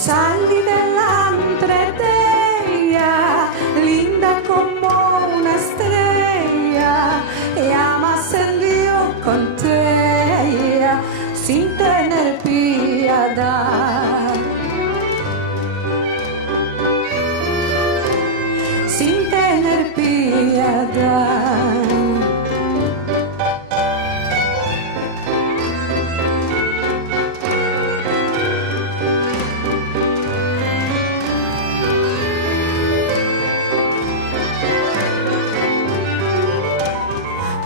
Salí delante de ella, linda como una estrella, y ama salió con ella sin tener piedad. Sin tener piedad.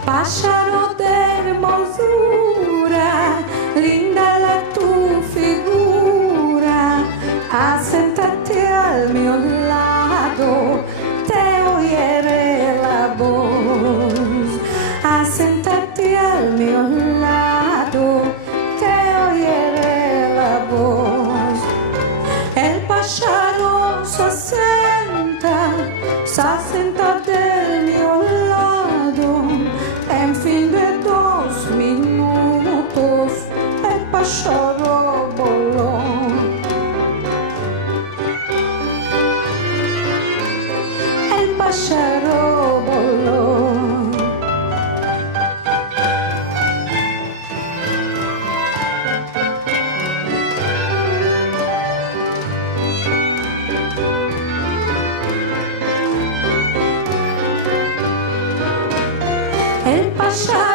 Pájaro de hermosura, linda la tu figura, acércate al mío lado, te oiré la voz. Acércate al mío lado, te oiré la voz. El pájaro se asienta del mío lado. En fin de 2 minutos el pájaro voló. El pájaro voló. El pájaro